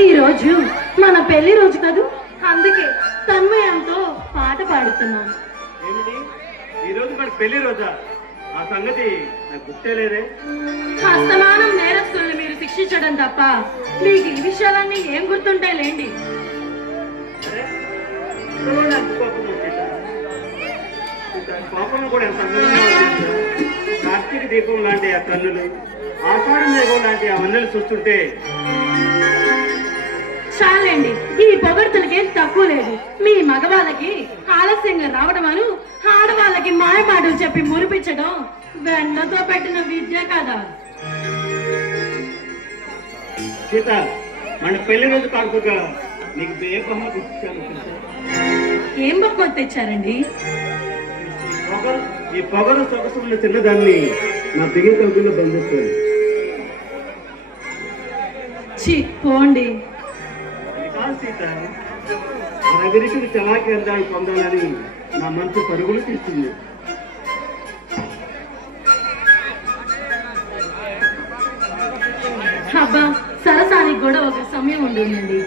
ఈ రోజు మన పెళ్లి రోజు కదూ, అందుకే తన్మయంతో పాట పాడుతున్నాను. ఏమిటి ఈ రోజు మన పెళ్లి రోజా? ఆ సంగతి నాకు గుర్తే లేదే. అస్తమానం నేరస్తుల్ని మీరు శిక్షించడం తప్ప మీకు ఈ విషయాలన్నీ ఏం గుర్తుంటాయి లేండి. పాపం కూడా ఎంత అందంగా ఉంటుందో. కార్తీక దీపం లాంటి ఆ కన్నులు, ఆషాఢ మేఘం లాంటి ఆ వన్నెలు చూస్తుంటే చాలండి, ఈ పొగడ్తలకేం తక్కువ లేదు. మీ మగవాళ్ళకి ఆలస్యంగా రావడం అను, ఆడవాళ్ళకి మాయ మాటలు చెప్పి మురిపించడం వెన్నతో పెట్టిన విద్య కదా. సీత, మన పెళ్లి రోజు కాకుండా నీకు ఏ బహుమతి ఇచ్చాను తెలుసా? ఏం బహుమతి తెచ్చారండి? ఈ పొగరు సొగసు ఉన్న చిన్నదాన్ని నా బిగి కలుగులో బంధిస్తాను. పోండి. సీత, రవిరికి చలాకి అందాన్ని పొందాలని నా మనసు పరుగులు తీస్తుంది. అబ్బా, సరసానికి కూడా ఒక సమయం ఉంటుందండి.